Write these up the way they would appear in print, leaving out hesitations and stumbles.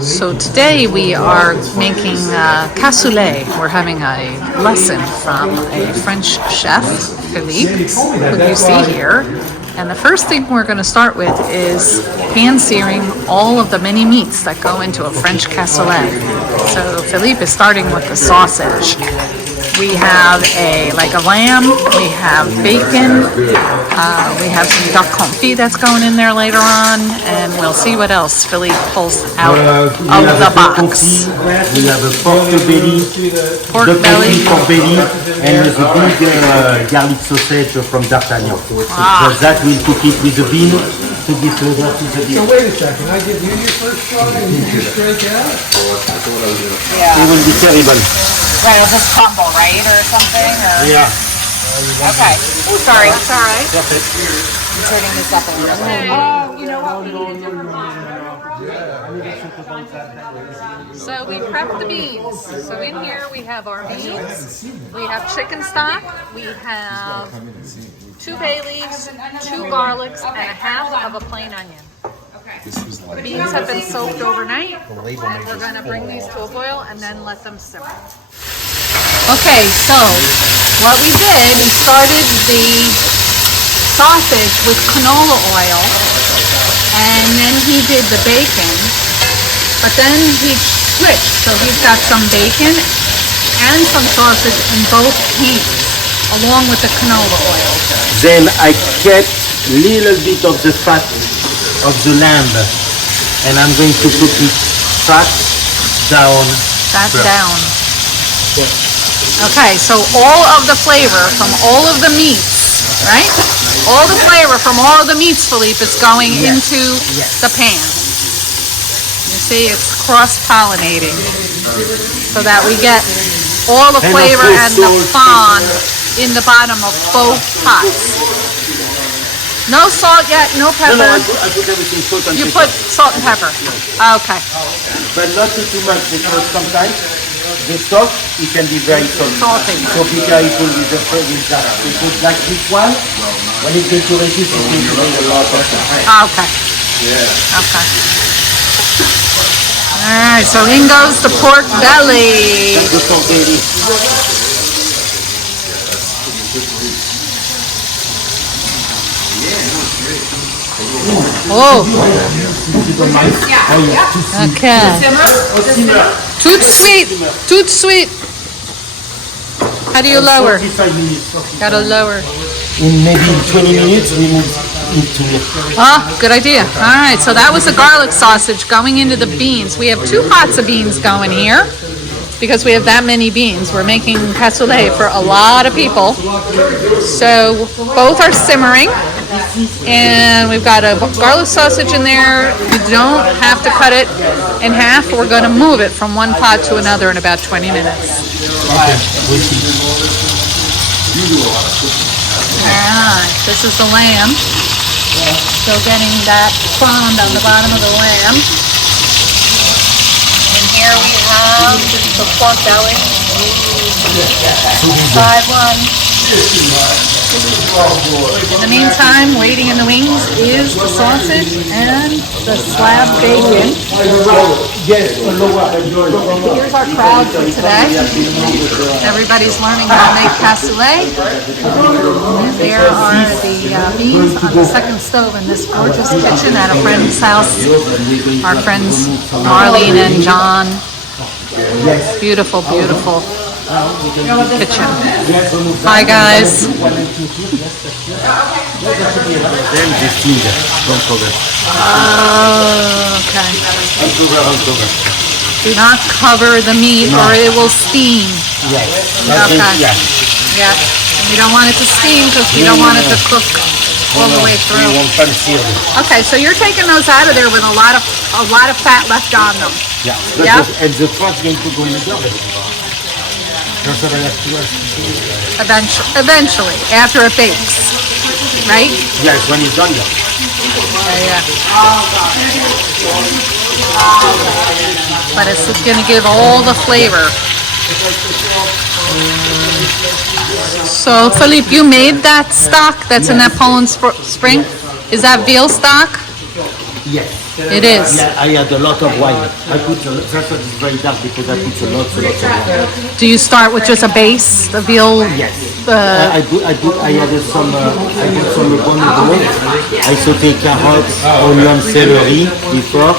So today we are making cassoulet. We're having a lesson from a French chef, Philippe, who you see here. And the first thing we're going to start with is hand searing all of the many meats that go into a French cassoulet. So Philippe is starting with the sausage. We have a lamb, we have bacon, we have some duck confit that's going in there later on, and we'll see what else Philippe pulls out of the box. We have a pork belly, pork belly, and the big garlic sausage from D'Artagnan. So that will cook it with the bean to give flavor to the bean. So wait a second, I give you your first try and you strike out? Yeah. It will be terrible. Right, it'll just crumble, right, or something? Or... Yeah. Okay. Oh, sorry. It's all right. Perfect. I'm turning this up a little bit. Oh, you know what? We need a different pot. So we prep the beans. So in here we have our beans. We have chicken stock. We have 2 bay leaves, 2 garlics, and a half of a plain onion. The beans have been soaked overnight, and we're going to bring these to a boil and then let them simmer. Okay, so what we did, we started the sausage with canola oil, and then he did the bacon, but then he switched, so he's got some bacon and some sausage in both pans, along with the canola oil. Then I kept a little bit of the fat of the lamb, and I'm going to put it fat down. Fat down. Okay, so all of the flavor from all of the meats, right? All the flavor from all of the meats, Philippe, is going into the pan. You see, it's cross-pollinating so that we get all the flavor and the fond in the bottom of both pots. No salt yet, no pepper. No, I put everything salt and You pepper. put salt and pepper. Okay. But not too much, because sometimes the sauce, it can be very salty. So be careful with that. Because like this one, when it's going to reduce, it's going to make a lot of sauce. Okay. Yeah. Okay. All right, so in goes the pork belly. That's the pork belly. Oh. Okay. Tout sweet. Tout sweet. How do you lower? 45 minutes. Gotta lower. In maybe 20 minutes, we move into it. Oh, good idea. All right, so that was the garlic sausage going into the beans. We have 2 pots of beans going here because we have that many beans. We're making cassoulet for a lot of people. So both are simmering, and we've got a garlic sausage in there. You don't have to cut it in half. We're going to move it from one pot to another in about 20 minutes. Okay, we'll see. Alright, this is the lamb. Still getting that fond on the bottom of the lamb. And here we have the pork belly. Side one. In the meantime, waiting in the wings is the sausage and the slab bacon. Here's our crowd for today. Everybody's learning how to make cassoulet. And there are the beans on the second stove in this gorgeous kitchen at a friend's house. Our friends Marlene and John. Beautiful, beautiful kitchen. Hi guys. Then the steam, don't forget. Okay. Uncover. Do not cover the meat or it will steam. Yes. Okay. Yeah. Yeah. And you don't want it to steam because you don't want it to cook all the way through. We want pan-seared. Okay, so you're taking those out of there with a lot of fat left on them. Yeah. Yeah. And the first going to go in the oven. Eventually, after it bakes, right? Yes, when it's done. Yeah. But it's going to give all the flavor. So, Philippe, you made that stock that's in that Poland Spring? Is that veal stock? Yes. It is. Yeah, I had a lot of wine. I put that's why it's very dark because I put a lot of wine. Do you start with just a base, the veal? Yes. I added some bonneau. I sauté carrots, onion, celery before.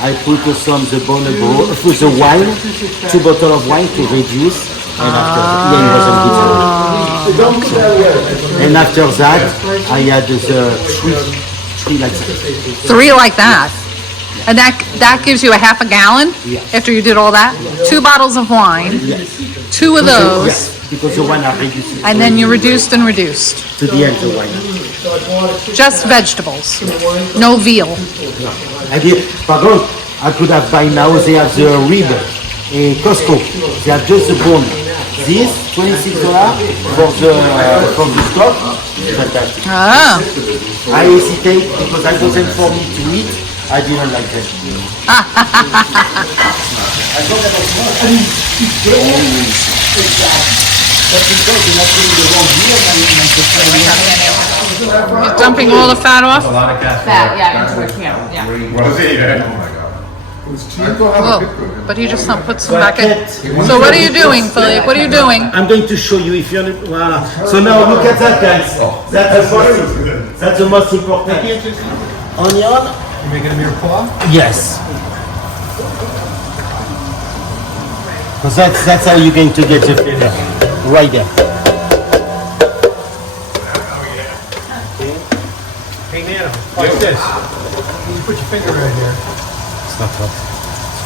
I put some the bonneau, put the wine, 2 bottles of wine to reduce. And after and after that, I had the three like that. 3 like that. And that gives you a half a gallon after you did all that? 2 bottles of wine, 2 of those, Yes, because the wine are reduced. and then you reduced and reduced. To the end, the wine. Just vegetables, no veal. I did, pardon, I could have by now, they have the rib in Costco. They have just the bone. This, $26 for the stock. Fantastic. Ah. I hesitate because I wasn't for me to eat. I didn't like that. I thought that was more. I mean, it's You're dumping all the fat off? Fat, yeah, into a can, yeah. Was it? Oh my god. Whoa, but he just not put some back in. So what are you doing, Philippe? What are you doing? I'm going to show you if you're. So now look at that, guys. That's the most important. Onion. You making a mirepoix? Yes. Because that's how you're going to get the flavor. Right there. Hey, Nana, watch this. You put your finger right here. It's not hot.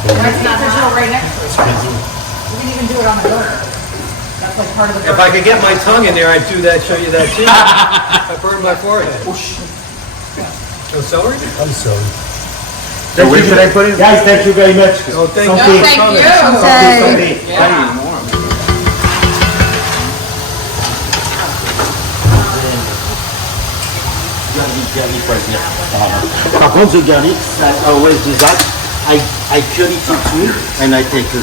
That's not visual right next to it. You can even do it on the burger. That's like part of the burger. If I could get my tongue in there, I'd do that, show you that too. I burned my forehead. No celery? I'm sorry. So where should I put it? Guys, thank you very much. Oh, thank No, you. thank you. Santé. Garlic right there. Par contre, the garlic, I always do that. I cut it in two and I take the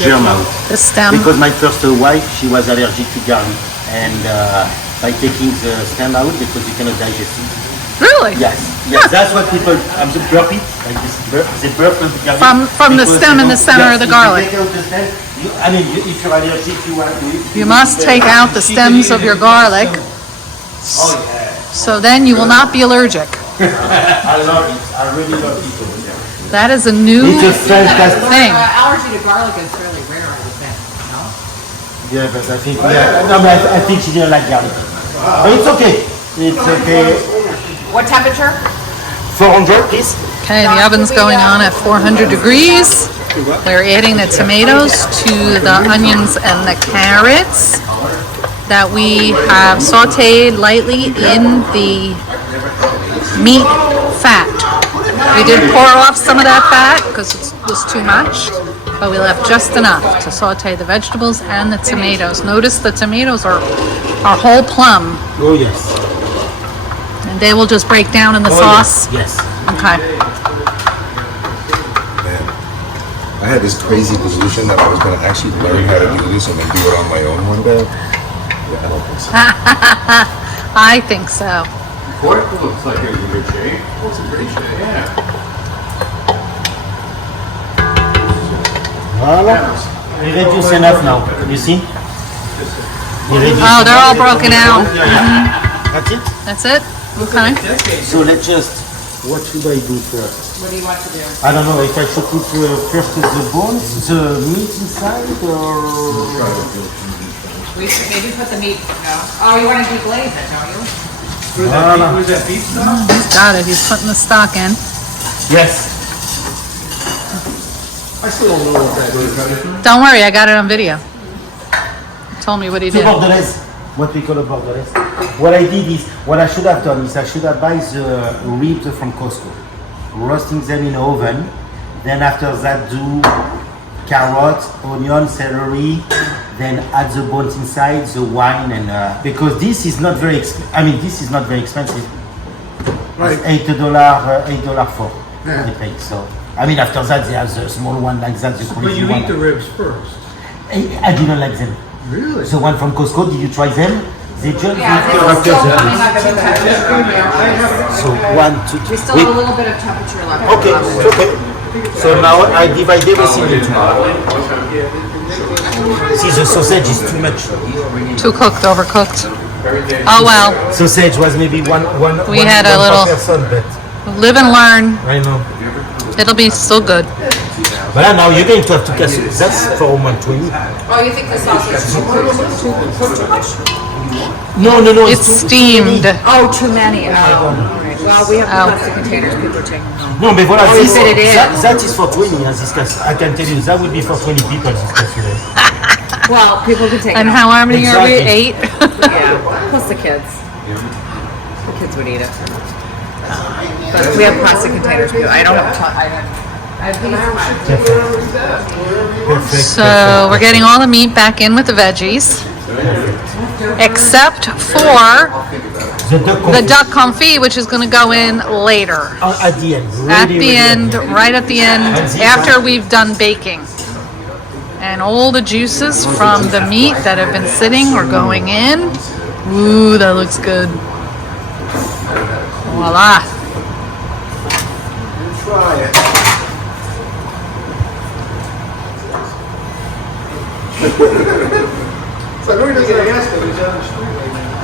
germ out. The stem. Because my first wife, she was allergic to garlic. And by taking the stem out, because you cannot digest it. Really? Yes, yes, that's what people, burp it, like this, they burp the garlic. From the Because, stem in you know, the center yes, of the if you garlic. take out the stem, if you're allergic, you want to eat. You must take out the stems of your garlic, Oh, yeah. so then you will not be allergic. I love it. I really love it. That is a new It's a fantastic thing. Allergy to garlic is fairly rare, I would think, no? Yeah, but I think, no, but I think she didn't like garlic. But it's okay. It's okay. What temperature? 400, please. Okay, the oven's going on at 400 degrees. We're adding the tomatoes to the onions and the carrots that we have sauteed lightly in the meat fat. We did pour off some of that fat because it was too much, but we left just enough to saute the vegetables and the tomatoes. Notice the tomatoes are whole plum, Oh, yes. and they will just break down in the sauce. Yes. Okay. Man, I had this crazy delusion that I was going to actually learn how to do this and then do it on my own one day. Yeah, I don't think so. I think so. Pork looks like it's in good shape. It's in pretty shape. Yeah. Voilà. We reduce enough now. You see? We reduce Oh, they're all enough. broken out. That's it. That's it? Okay. So let's just, what should I do first? What do you want to do? I don't know if I should put first the bones, the meat inside, or... We should maybe put the meat, no? Oh, you want to deglaze it, don't you? He's got it. He's putting the stock in. Yes. I still don't know what that is. Don't worry, I got it on video. He told me what he The did. bordelais, what we call a bordelais. What I did is, what I should have done is I should have buy the ribs from Costco, roasting them in the oven, then after that do carrots, onion, celery, then add the bones inside, the wine, and because this is not very this is not very expensive. Right. It's $8 for the plate. So after that they have the small one like that. The But crazy you one. eat the ribs first. I do not like them. Really? The one from Costco, did you try them? They just Yeah, the this is still characters. coming up to temperature. So 1, 2, 3. We still have a little bit of temperature left. Okay, it's okay. So now I divide everything into. See, the sausage is too much. Too cooked, overcooked. Oh well, Sausage was maybe one We had a one little- per person, but live and learn. I know. It'll be still good. But now you're going to have to cassoulet. That's for 120. Oh, you think the sausage is too much? No, It's steamed. Oh, too many. Oh, all right. Well, we have plastic containers. People are taking home. No, but voilà, you fit it in. that is for 20. This cassoulet. I can tell you, that would be for 20 people. This cassoulet. Well, people can take And it how many are we? Exactly. 8? Yeah, plus the kids. The kids would eat it. But we have plastic containers. I don't have a ton. I have these. Perfect. So we're getting all the meat back in with the veggies, except for the duck confit, which is going to go in later. At the end. At the end, right at the end, after we've done baking. And all the juices from the meat that have been sitting are going in. Ooh, that looks good. Voila.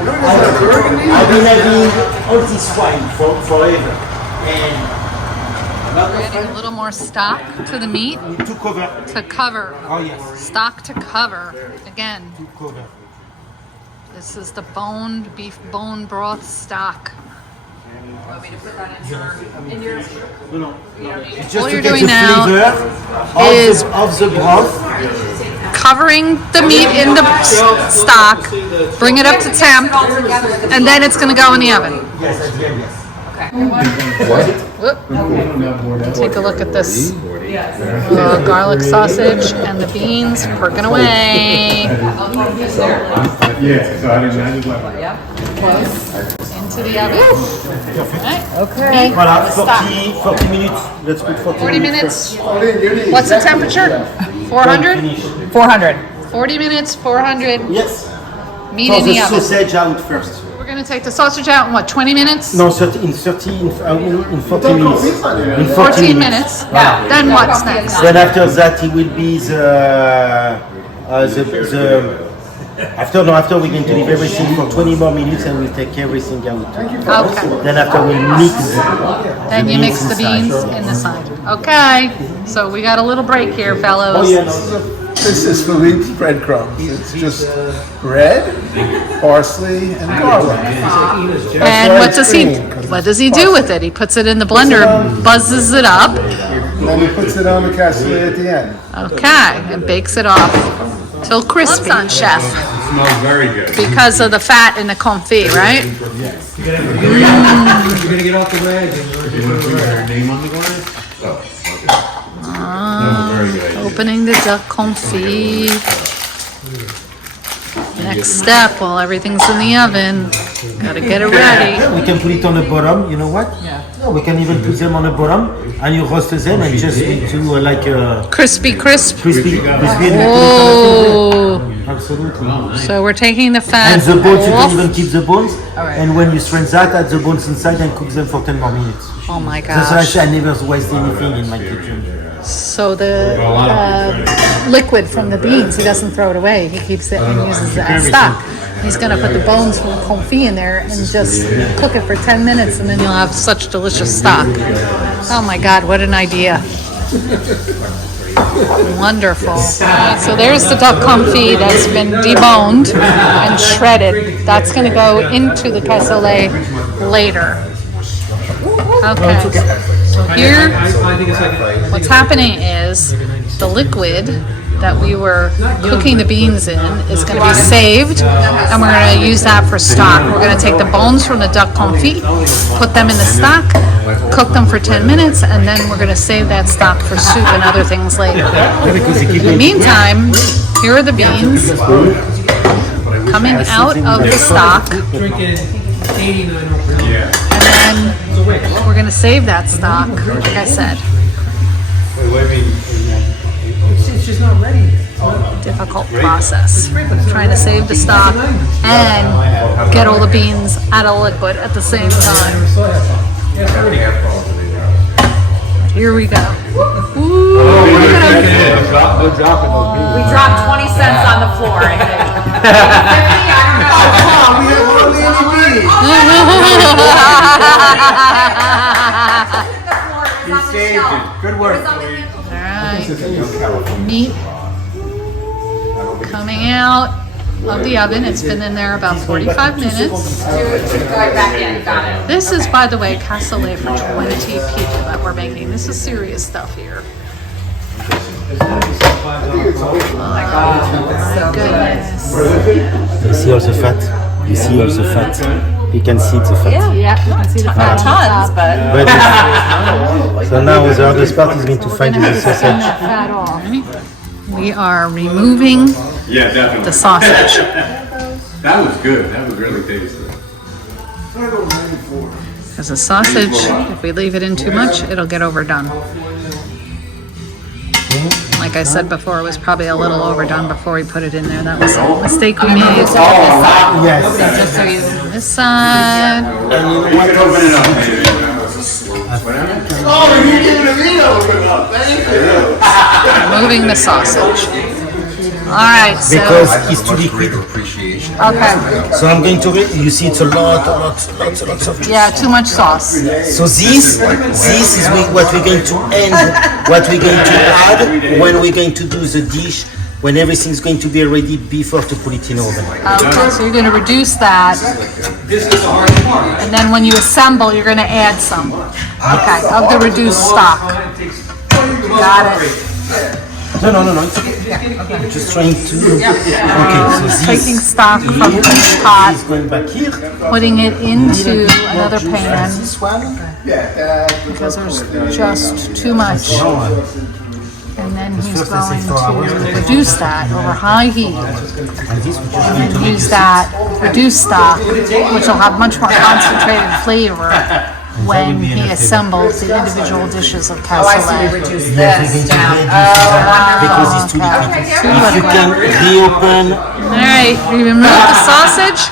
I've been having all this wine forever. And We're adding a little more stock to the meat to cover. to cover. Oh, yes. Stock to cover. Again, To cover. this is the boned beef bone broth stock. No. It's All just you're to get doing the now flavor is of the broth. covering the meat in the stock, bring it up to temp, and then it's going to go in the oven. Yes, at the end, yes. Whoop. Take a look at this garlic sausage and the beans working away Yeah, so I just into the oven. Right. Okay. Voilà, 40 minutes. Let's put 40 minutes. What's the temperature? 400? Finish. 400. 40 minutes, 400. Yes. Meat For in the the oven. sausage out first. We're going to take the sausage out in what, 20 minutes? No, in 40 minutes. In 14 minutes. Then what's next? Then after that, it will be after we're going to leave everything for 20 more minutes and we'll take everything out. Okay. Then after we'll mix. Then you mix the beans in the side. Okay. So we got a little break here, fellows. Oh yeah, no. This is Philippe's breadcrumbs. It's just bread, parsley, and garlic. And what does he do with it? He puts it in the blender, buzzes it up, And then he puts it on the cassoulet at the end. okay, and bakes it off till crispy. On, chef, It smells very good. because of the fat in the confit, right? You're gonna get off the rag and You want to put your name on the glass? Oh, okay. That was very good idea. Opening the duck confit. Next step, while everything's in the oven, gotta get it ready. We can put it on the bottom, you know what? Yeah. We can even put them on the bottom and you roast them and just need to Crispy crisp. crispy and Oh, absolutely. so we're taking the fat And the bones, you can off. even keep the bones. And when you strain that, add the bones inside and cook them for 10 more minutes. Oh my That's why I gosh. say I never waste anything in my kitchen. So the liquid from the beans, he doesn't throw it away. He keeps it and uses it as stock. He's going to put the bones from the confit in there and just cook it for 10 minutes, and then you'll have such delicious stock. Oh my God, what an idea. Wonderful. All right, so there's the duck confit that's been deboned and shredded. That's going to go into the cassoulet later. Okay, so here what's happening is the liquid that we were cooking the beans in is going to be saved, and we're going to use that for stock. We're going to take the bones from the duck confit, put them in the stock, cook them for 10 minutes, and then we're going to save that stock for soup and other things later. In the meantime, here are the beans coming out of the stock, and then we're going to save that stock, like I said. just not ready. difficult process. Trying to save the stock and get all the beans out of liquid at the same time. Here we go. Ooh, look at him. We dropped 20 cents on the floor, I think. 50, He saved it. Good work. Alright, meat coming out of the oven. It's been in there about 45 minutes. This is, by the way, cassoulet for 20 people that we're making. This is serious stuff here. Oh my goodness. You see all the fat. You see all the fat. You can see the fat. Yeah, you can see the fat. Tons, but So now the hardest part is going to find the sausage. That fat off. We are removing Yeah, definitely. the sausage. That was good. That was really tasty. Because the sausage, if we leave it in too much, it'll get overdone. Like I said before, it was probably a little overdone before we put it in there. That was a mistake we made. Yes. Just so you this side. Open it up, baby. Removing the sausage. Alright, so Because it's too liquid. okay. So I'm going to, you see it's a lot of juice. Yeah, too much sauce. So this is what we're going to end, what we're going to add when we're going to do the dish, when everything's going to be ready before to put it in oven. Okay, so you're gonna reduce that. And then when you assemble, you're gonna add some. Okay, of the reduced stock. Got it. No, it's okay. I'm just trying to. Okay, so this Taking stock from each pot, is going back here. putting it into another pan This one. because there's just too much. And then he's going to reduce that over high heat. And this we just And need to then make use that reduced stock, which will have much more concentrated flavor when he assembles the individual dishes of oh, I see, we cassoulet. reduced Yes, this we're going to down. reduce because it's too liquid. Too If you can reopen. Alright, we removed the sausage,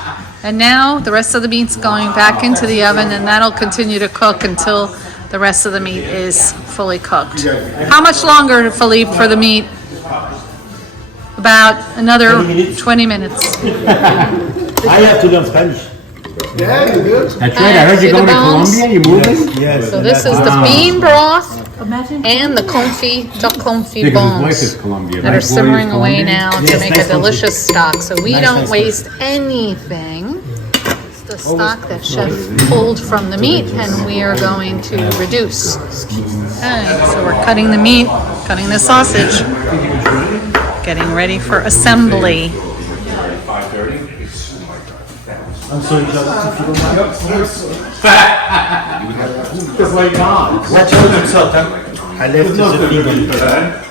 and now the rest of the meat's going back into the oven, and that'll continue to cook until the rest of the meat is fully cooked. How much longer, Philippe, for the meat? About another 20 minutes. I have to learn Spanish. Yeah, you do. That's right, I heard you're going to Colombia, You moving? Yes. So this is the bean broth and the duck confit bones that are simmering away now to make a delicious stock. So we don't waste anything. It's the stock that Chef pulled from the meat, and we are going to reduce. Okay, so we're cutting the meat, cutting the sausage, getting ready for assembly. I'm sorry, if you don't mind. Watch out for salt, huh? I left the thing on.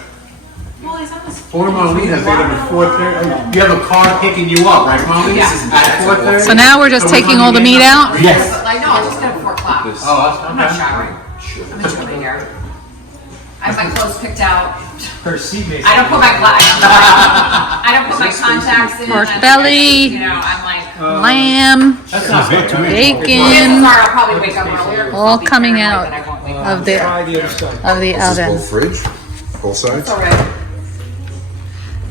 Poor Molina's there at 4:30. You have a car picking you up, right, Molina? At 4:30? So now we're just taking all the meat out. Yes. Like, no, I'll just get it 4 o'clock. I'm not showering. I'm enjoying here. I have my clothes picked out. Her seatmate. I don't put my I don't put my contacts in. Pork belly. You know, I'm like, Lamb, bacon, I'll probably wake up earlier. all coming out of the Full oven. fridge? Full size? All right.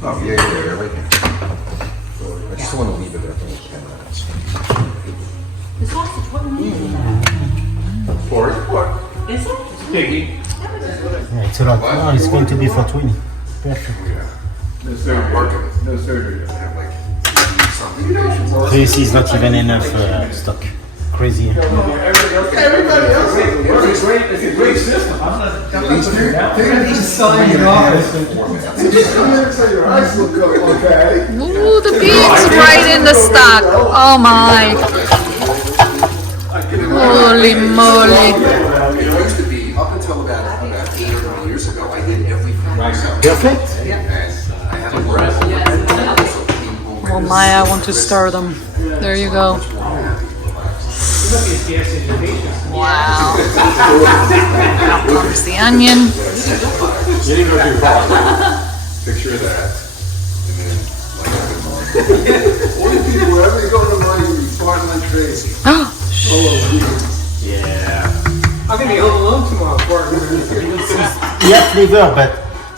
Oh, yeah, right here. I just want to leave it there for 10 minutes. Piggy. Yeah, it's a lot. Oh, it's going to be for 20. Perfect. No surgery. So you see, it's not even enough stock. Crazy. Everybody else. It's a great system. I'm not. You just come in and say your eyes look okay. Ooh, the beans right in the stock. Oh my. Holy moly. It used to be, up until about 8 or 9 years ago, I did everything myself. Perfect. And I had a breath. Oh my, I want to stir them. There you go. Wow. Out comes the onion. Picture of that, and then like a good morning. Only people, wherever you go in the morning, you fart like crazy. Yeah. I'm gonna be home alone tomorrow. Yeah, flavor, but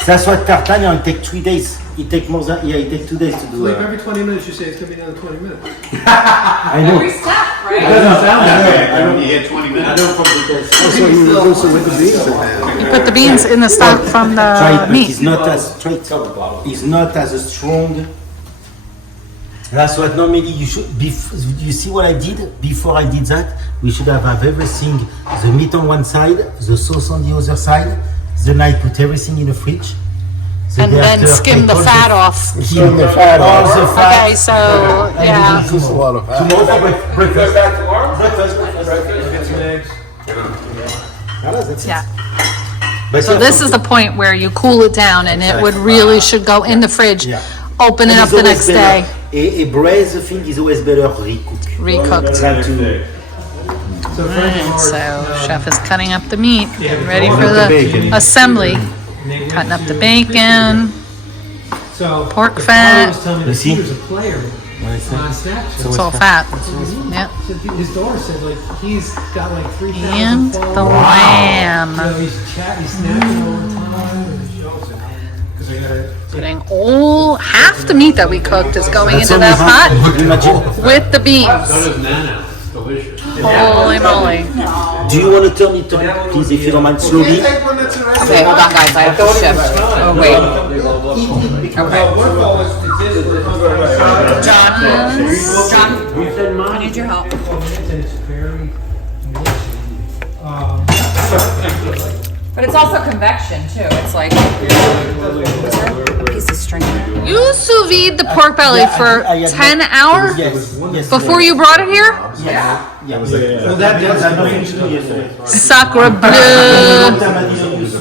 that's what tartane, it take 3 days. It take more than, it take 2 days to do Philippe, it. every 20 minutes you say it's gonna be another 20 minutes. I know. Every step, right? It doesn't sound that way. I don't get 20 minutes. So you do so with the beans in there. You put the beans in the stock from Try it, the but meat. it's not as straight. It's not as strong. That's what normally you should. You see what I did? Before I did that, we should have everything, the meat on one side, the sauce on the other side. Then I put everything in the fridge. The And day then after, skim take the all fat off. Skim the fat off. all the fat. Okay, so, yeah. And Just a lot of fat. tomorrow for breakfast. Get some eggs. That's it. Yeah. But So yeah, this is the point where you cool it down and it would really should go in the fridge. Yeah. Open it and up it's the always next day, better. A braised thing is always better recooked. recooked. Than to So Alright, so chef is cutting up the meat, getting ready for the the bacon. assembly. Cutting up the bacon, So pork the fat. father was telling me You that see? he was a player on Snapchat. It's all fat. Yep. His daughter said like he's got like 3,000 And followers. the lamb. So he's snapping all the time. And he shows it. 'Cause I gotta Putting all, half the meat that we cooked is going into that pot Imagine. with the beans. does Nana. It's delicious. Holy moly. Do you want to turn it on, please, if you don't mind, slowly? Okay, hold on, guys. I have to shift. Oh, wait. Okay. John, I need your help. It's very But it's also convection, too. It's like, is there a piece of string? You sous vide the pork belly for I had 10 not- hours Yes. before you brought it here? Yeah. well that does Sacre bleu.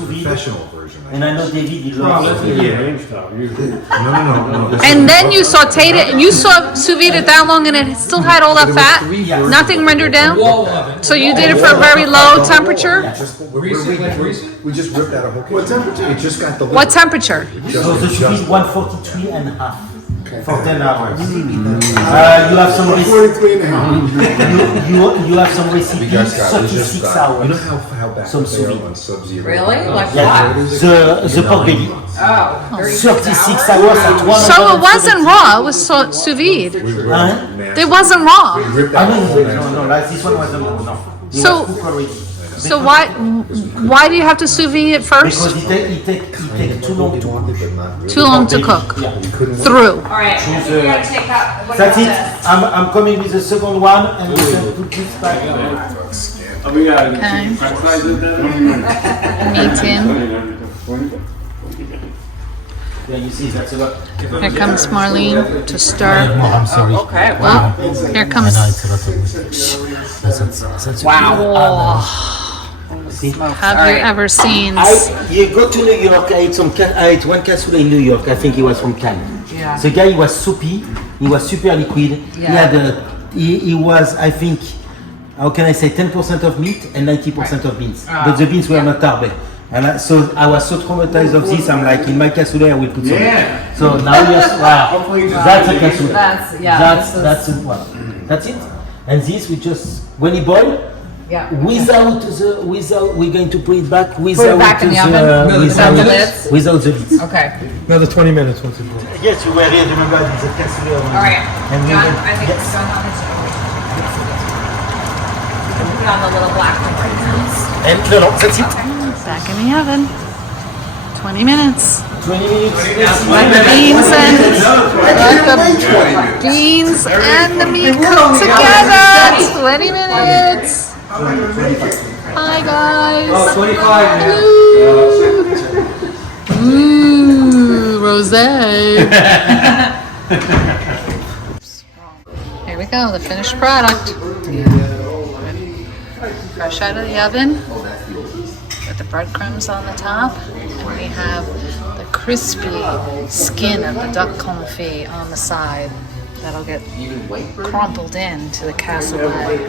Professional version. And I know David, he loves it. No. And then you sauteed it and you sous vide it that long and it still had all that fat? Nothing rendered down? So you did it for a very low temperature? We just ripped out a whole. What temperature? It just got the. What temperature? So the should be 143 and a half for 10 hours. You have some recipes. 43 and a half. You have some You recipes, guys got it. It's just 36 that. You know hours. how back Some they sous are vide. on Sub-Zero? Really? Like Yeah, what? the pork belly. Oh, 36 hours at 100. So it wasn't raw, it was sous vide. Huh? It wasn't raw. Ripped I out a whole no, like this one wasn't raw, no. It So- was cooked already. So why do you have to sous vide it first? Because it take too long to cook. Too long to cook. Yeah. Through. All right, I think we gotta take out. what That's about it. this? I'm coming with the second one and we can put this back. Okay. Meat in. Yeah, you see, that's about. Here comes Marlene to stir. I'm sorry. Okay, wow. Well, here comes. It's a lot of that's Wow. See? Have you ever seen? You go to New York, I ate one cassoulet in New York, I think he was from Cannes. Yeah. The guy was soupy, he was super liquid. He had he was, I think, how can I say, 10% of meat and 90% of beans. But the beans were not tarbe. And so I was so traumatized of this, I'm like, in my cassoulet I will put some. Yeah. So now yes, wow, that's a cassoulet. That's- yeah, That's a one. That's it. And this we just, when it boils, Yeah. without we're going to put it back without back in the oven? without Without the lids? without the lids. Okay. another 20 minutes once it's done. Yes, you were here, remember it's a cassoulet. All right. And we John, will- I think it's done on its own. You can put it on the little black one. And no, that's it. Back in the oven. 20 minutes. 20 minutes. Let the beans and the meat cook together. 20 minutes. Hi guys. Oh, 25 now. Ooh, rosé. Here we go, the finished product. Fresh out of the oven with the breadcrumbs on the top, and we have the crispy skin of the duck confit on the side that'll get crumpled into the cassoulet.